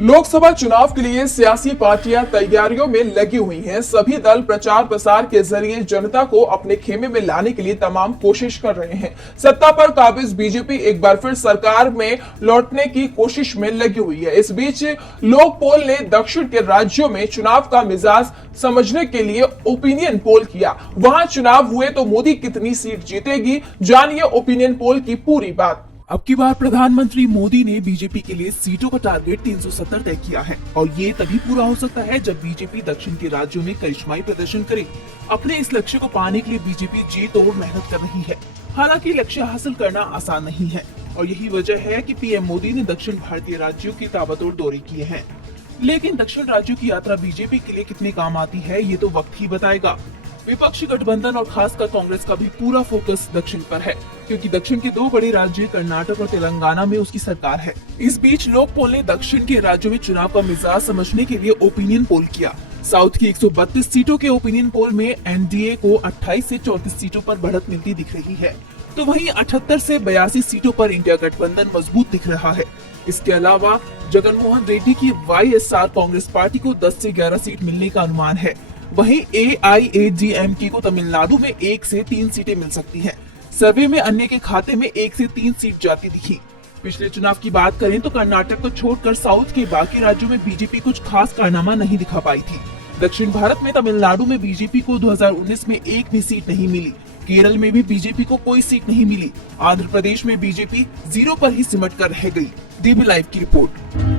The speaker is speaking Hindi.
लोकसभा चुनाव के लिए सियासी पार्टियां तैयारियों में लगी हुई हैं। सभी दल प्रचार प्रसार के जरिए जनता को अपने खेमे में लाने के लिए तमाम कोशिश कर रहे हैं। सत्ता पर काबिज बीजेपी एक बार फिर सरकार में लौटने की कोशिश में लगी हुई है। इस बीच लोक पोल ने दक्षिण के राज्यों में चुनाव का मिजाज समझने के लिए ओपिनियन पोल किया। वहां चुनाव हुए तो मोदी कितनी सीट जीतेगी, जानिए ओपिनियन पोल की पूरी बात। अब की बार प्रधानमंत्री मोदी ने बीजेपी के लिए सीटों का टारगेट 370 तय किया है और ये तभी पूरा हो सकता है जब बीजेपी दक्षिण के राज्यों में करिश्माई प्रदर्शन करे। अपने इस लक्ष्य को पाने के लिए बीजेपी जी तोड़ मेहनत कर रही है। हालांकि लक्ष्य हासिल करना आसान नहीं है और यही वजह है कि पीएम मोदी ने दक्षिण भारतीय राज्यों के ताबड़तोड़ दौरे किए हैं। लेकिन दक्षिण राज्यों की यात्रा बीजेपी के लिए कितने काम आती है ये तो वक्त ही बताएगा। विपक्षी गठबंधन और खासकर कांग्रेस का भी पूरा फोकस दक्षिण पर है, क्योंकि दक्षिण के दो बड़े राज्य कर्नाटक और तेलंगाना में उसकी सरकार है। इस बीच लोक पोल ने दक्षिण के राज्यों में चुनाव का मिजाज समझने के लिए ओपिनियन पोल किया। साउथ की 132 सीटों के ओपिनियन पोल में एनडीए को 28 से 34 सीटों पर बढ़त मिलती दिख रही है, तो वहीं 78 से 82 सीटों पर इंडिया गठबंधन मजबूत दिख रहा है। इसके अलावा जगनमोहन रेड्डी की वाईएसआर कांग्रेस पार्टी को 10 से 11 सीट मिलने का अनुमान है। वहीं एआईएडीएमके को तमिलनाडु में 1 से 3 सीटें मिल सकती हैं। सर्वे में अन्य के खाते में 1 से 3 सीट जाती दिखी। पिछले चुनाव की बात करें तो कर्नाटक को छोड़कर साउथ के बाकी राज्यों में बीजेपी कुछ खास कारनामा नहीं दिखा पाई थी। दक्षिण भारत में तमिलनाडु में बीजेपी को 2019 में एक भी सीट नहीं मिली। केरल में भी बीजेपी को कोई सीट नहीं मिली। आंध्र प्रदेश में बीजेपी 0 पर ही सिमट कर रह गई। डीबी लाइव की रिपोर्ट।